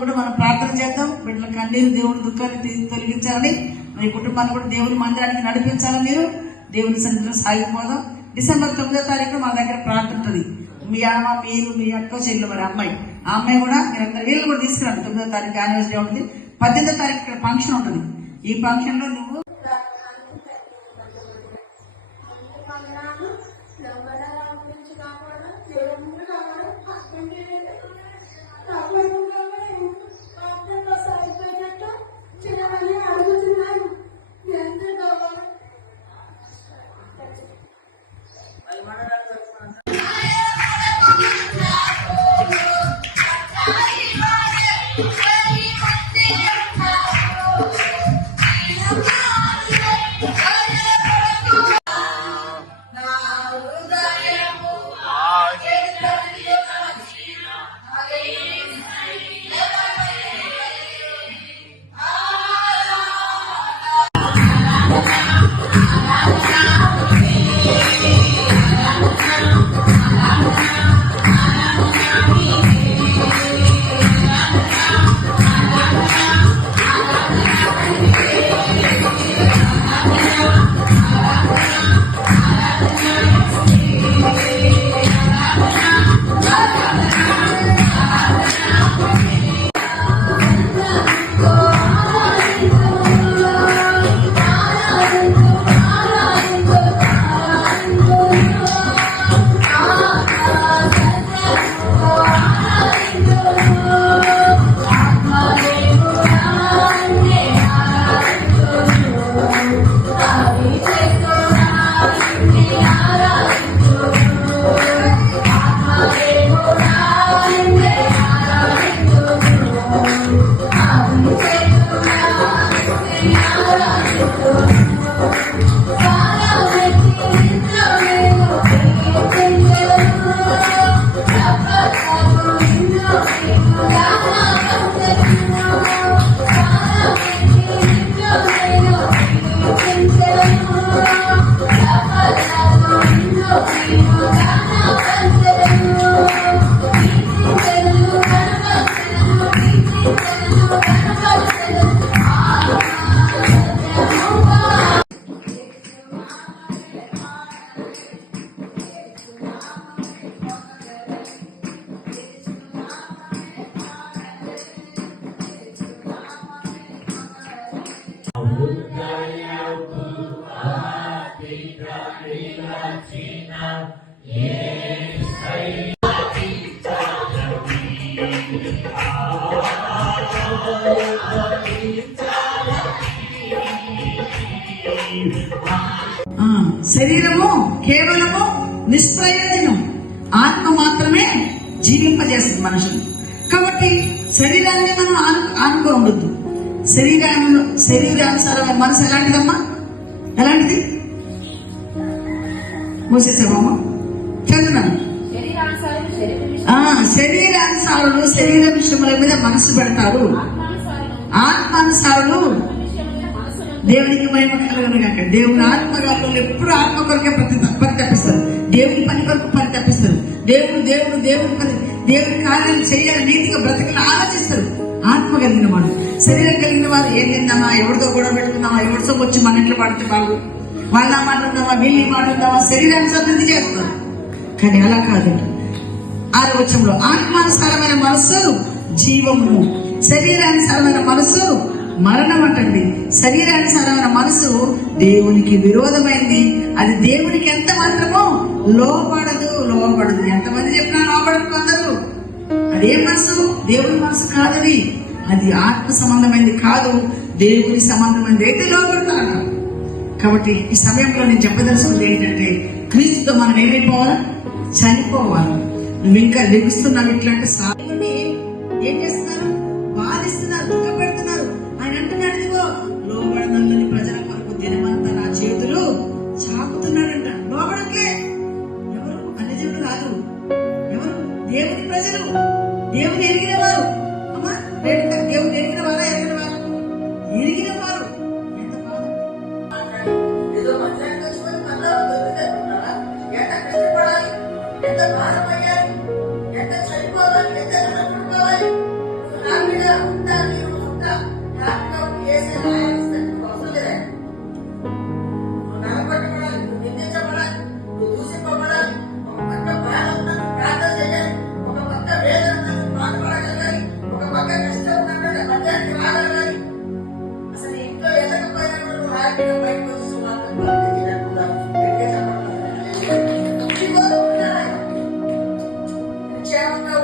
కూడా మనం ప్రార్థన చేద్దాం. బిడ్డల కన్నీరు దేవుని దుఃఖాన్ని తొలగించాలని, మీ కుటుంబాన్ని కూడా దేవుని మందిరానికి నడిపించాలని మీరు దేవుని సన్నిధిలో సాగిపోదాం. డిసెంబర్ 9వ తారీఖు మా దగ్గర ప్రార్థన ఉంటుంది. మీ అమ్మ, మీరు, మీ అక్క, చెల్లి, మరి అమ్మాయి, ఆ అమ్మాయి కూడా మీరందరూ వీళ్ళు కూడా తీసుకురండి. 9వ తారీఖు యానివర్సరీ ఉంటుంది. 18వ తారీఖు ఇక్కడ ఫంక్షన్ ఉంటుంది. ఈ ఫంక్షన్ లో నువ్వు శరీరము కేవలము నిష్ప్రయోజనం, ఆత్మ మాత్రమే జీవింపజేస్తుంది మనుషులు. కాబట్టి శరీరాన్ని మనం ఆనుకో ఉండొద్దు. శరీరానుసారమైన మనసు ఎలాంటిదమ్మా? ఎలాంటిది? మూసేసామమ్మా, చదువున్నాను. శరీరానుసారులు శరీర విషయముల మీద మనసు పెడతారు, ఆత్మానుసారులు దేవునికి మహిమ కలుగునుగాక. దేవుని ఆత్మగారు ఎప్పుడు ఆత్మ కొరకే పరితపిస్తారు, దేవుని పని కొరకు పరితపిస్తారు. దేవుని కార్యాలు చేయాలి, నీతిగా బ్రతకని ఆలోచిస్తారు. ఆత్మ కలిగిన వాడు. శరీరం కలిగిన వారు ఏం తిందామా, ఎవరితో గొడవ పెట్టుకుందామా, ఎవరితో వచ్చి మన ఇంట్లో పడితే బాగు, వాళ్ళ మాట ఉందామా, వీళ్ళ మాట ఉందామా, శరీరాన్ని సంతృప్తి చేస్తారు. కానీ అలా కాదు. 6వ వచనంలో ఆత్మానుసారమైన మనస్సు జీవము, శరీరానుసారమైన మనస్సు మరణం అంటండి. శరీరానుసారమైన మనసు దేవునికి విరోధమైంది, అది దేవునికి ఎంత మాత్రమో లోపడదు. ఎంతమంది చెప్పినా లోపడదు కొందరు. అదే మనసు దేవుని మనసు కాదది, అది ఆత్మ సంబంధమైనది కాదు, దేవుని సంబంధమైనది అయితే లోపడతారు. కాబట్టి ఈ సమయంలో నేను చెప్పదలుచుకుంది ఏంటంటే, క్రీస్తుతో మనం ఏమైపోవాలి? చనిపోవాలి. నువ్వు ఇంకా లెగుస్తున్నావు ఇట్లాంటి సాగుని ఏం చేస్తున్నారు? బాధిస్తున్నారు, దుఃఖపెడుతున్నారు. ఆయన అంటున్నాడు, ఇదిగో లోబడనల్లని ప్రజల కొరకు దినమంతా నా చేతులు చాపుతున్నాడంట. లోబడట్లే. ఎవరు? అన్ని దేవుడు కాదు. ఎవరు? దేవుని ప్రజలు, దేవుని ఎరిగిన వారు. అమ్మా, దేవుని ఎరిగిన వారా? ఎరిగిన వారు, ఎరిగిన వారు. ఎంత బాధ! ఏదో మంచి సేవకుడు